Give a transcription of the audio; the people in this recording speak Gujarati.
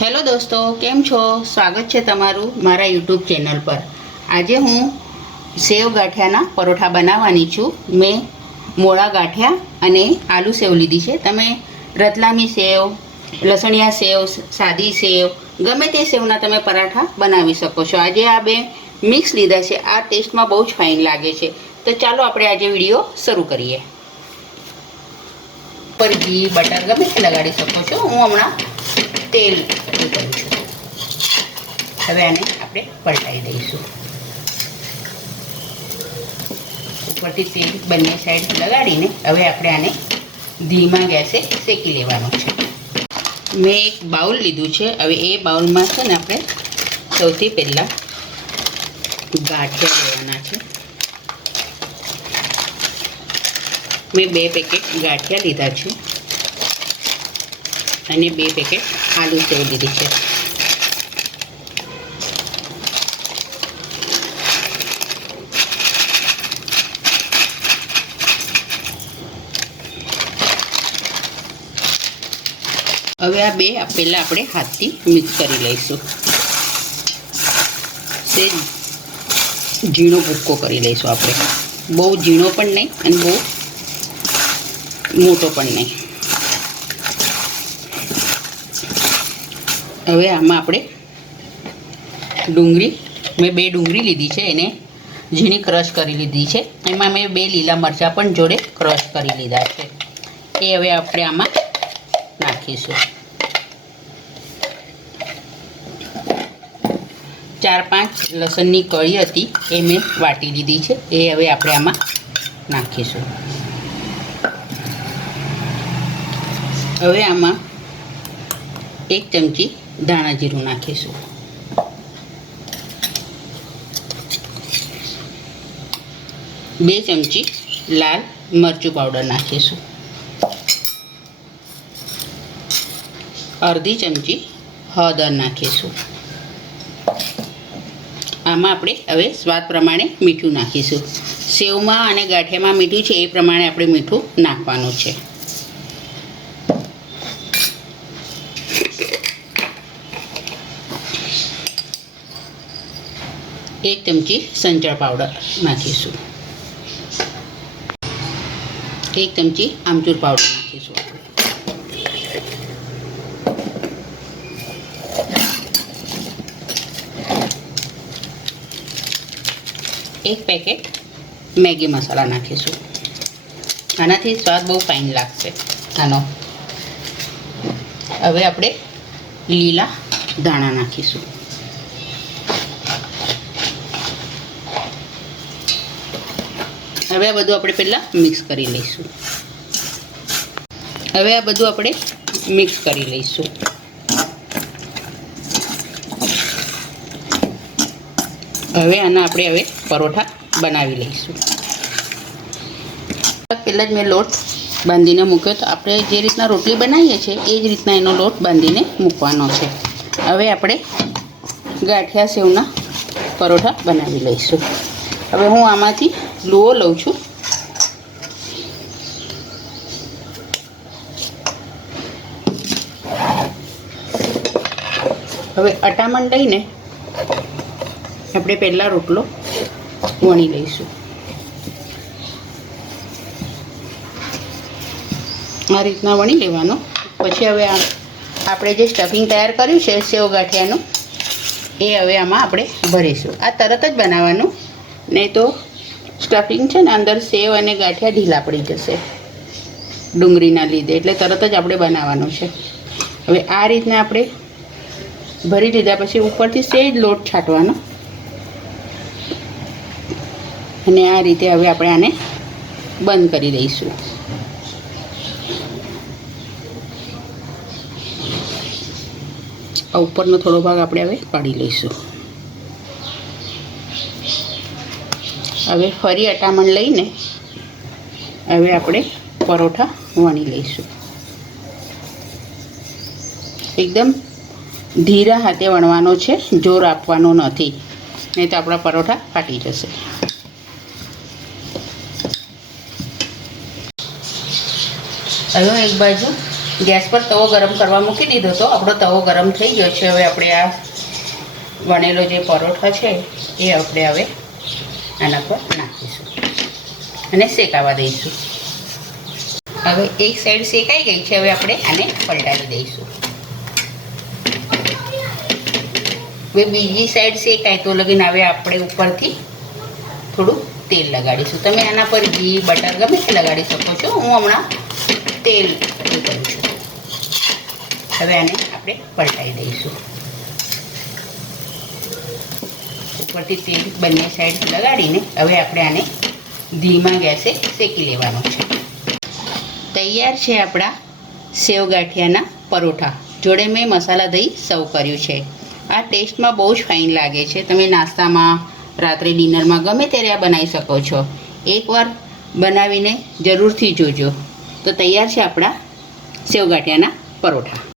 હેલો દોસ્તો, કેમ છો? સ્વાગત છે તમારું મારા યુટ્યુબ ચેનલ પર। આજે હું સેવ ગાંઠિયાના પરોઠા બનાવવાની છું। મેં મોળા ગાંઠિયા અને આલુ સેવ લીધી છે। તમે રતલામી સેવ, લસણિયા સેવ, સાદી સેવ, ગમે તે સેવના તમે પરાઠા બનાવી શકો છો। આજે આ બે મિક્સ લીધા છે। આ ટેસ્ટમાં બહુ જ ફાઇન લાગે છે। તો ચાલો આપણે આજે વિડીયો શરૂ કરીએ। પર ઘી બટર ગમે તે લગાડી શકો છો। હું હમણાં તેલ કરું છું। હવે આને આપણે પલટાઈ દઈશું। ઉપરથી તેલ બંને સાઈડ લગાડીને હવે આપણે આને ધીમા ગેસે શેકી લેવાનું છે। મેં એક બાઉલ લીધું છે। હવે એ બાઉલમાં છે ને આપણે સૌથી પહેલાં ગાંઠિયા લેવાના છે। મેં 2 પેકેટ ગાંઠિયા લીધા છે અને 2 પેકેટ આલુ સેવ લીધી છે। હવે આ બે પહેલાં આપણે હાથથી મિક્સ કરી લઈશું। સેજ ઝીણો ભૂક્કો કરી લઈશું આપણે। બહુ ઝીણો પણ નહીં અને બહુ મોટો પણ નહીં। હવે આમાં આપણે ડુંગળી, મેં 2 ડુંગળી લીધી છે, એને ઝીણી ક્રશ કરી લીધી છે। એમાં મેં 2 લીલા મરચાં પણ જોડે ક્રશ કરી લીધા છે। એ હવે આપણે આમાં નાખીશું। 4-5 લસણની કળી હતી એ મેં વાટી લીધી છે। એ હવે આપણે આમાં નાખીશું। હવે આમાં 1 ચમચી ધાણા જીરું નાખીશું। બે ચમચી લાલ મરચું પાવડર નાખીશું। અડધી ચમચી હળદર નાખીશું। આમાં આપણે હવે સ્વાદ પ્રમાણે મીઠું નાખીશું। સેવમાં અને ગાંઠિયામાં મીઠું છે એ પ્રમાણે આપણે મીઠું નાખવાનું છે। એક ચમચી સંચળ પાવડર નાખીશું। 1 ચમચી આમચૂર પાવડર નાખીશું। 1 પેકેટ મેગી મસાલા નાખીશું। આનાથી સ્વાદ બહુ ફાઇન લાગશે આનો। હવે આપણે લીલા ધાણા નાખીશું। હવે આ બધું આપણે પહેલાં મિક્સ કરી લઈશું। હવે આ બધું આપણે મિક્સ કરી લઈશું। હવે આના આપણે હવે પરોઠા બનાવી લઈશું। પહેલાં જ મેં લોટ બાંધીને મૂક્યો, તો આપણે જે રીતના રોટલી બનાવીએ છીએ એ જ રીતના એનો લોટ બાંધીને મૂકવાનો છે। હવે આપણે ગાંઠિયા સેવના પરોઠા બનાવી લઈશું। હવે હું આમાંથી લુઓ લઉં છું। હવે અટામણ લઈને આપણે પહેલાં રોટલો વણી લઈશું। આ રીતના વણી લેવાનો। પછી હવે આપણે જે સ્ટફિંગ તૈયાર કર્યું છે સેવ ગાંઠિયાનું એ હવે આમાં આપણે ભરીશું। આ તરત જ બનાવવાનું, નહીં તો સ્ટફિંગ છે ને અંદર સેવ અને ગાંઠિયા ઢીલા પડી જશે ડુંગળીના લીધે, એટલે તરત જ આપણે બનાવવાનું છે। હવે આ રીતના આપણે ભરી લીધા પછી ઉપરથી સેજ લોટ છાંટવાનો અને આ રીતે હવે આપણે આને બંધ કરી દઈશું। આ ઉપરનો થોડો ભાગ આપણે હવે કાઢી લઈશું। હવે ફરી અટામણ લઈને હવે આપણે પરોઠા વણી લઈશું। એકદમ ધીરા હાથે વણવાનો છે, જોર આપવાનો નથી, નહીં તો આપણા પરોઠા ફાટી જશે। હવે એક બાજુ ગેસ પર તવો ગરમ કરવા મૂકી દીધો તો આપણો તવો ગરમ થઈ ગયો છે. હવે આપણે આ વણેલો જે પરોઠા છે એ આપણે હવે આના પર નાખીશું અને શેકાવા દઈશું. હવે એક સાઈડ શેકાઈ ગઈ છે. હવે આપણે આને પલટાવી દઈશું. હવે બીજી સાઈડ શેકાય તો લગીને હવે આપણે ઉપરથી થોડું તેલ લગાડીશું. તમે આના પર ઘી બટર ગમે તે લગાડી શકો છો. હું હમણાં તેલ કરું છું. હવે આને આપણે પલટાવી દઈશું. ઉપરથી તેલ બંને સાઈડ લગાડીને હવે આપણે આને ધીમા ગેસે શેકી લેવાનું છે. તૈયાર છે આપણા સેવ ગાંઠિયાના પરોઠા. જોડે મેં મસાલા દહીં સર્વ કર્યું છે. આ ટેસ્ટમાં બહુ જ ફાઇન લાગે છે. તમે નાસ્તામાં, રાત્રે ડિનરમાં ગમે ત્યારે આ બનાવી શકો છો. એકવાર બનાવીને જરૂરથી જોજો. તો તૈયાર છે આપણા સેવ ગાંઠિયાના પરોઠા.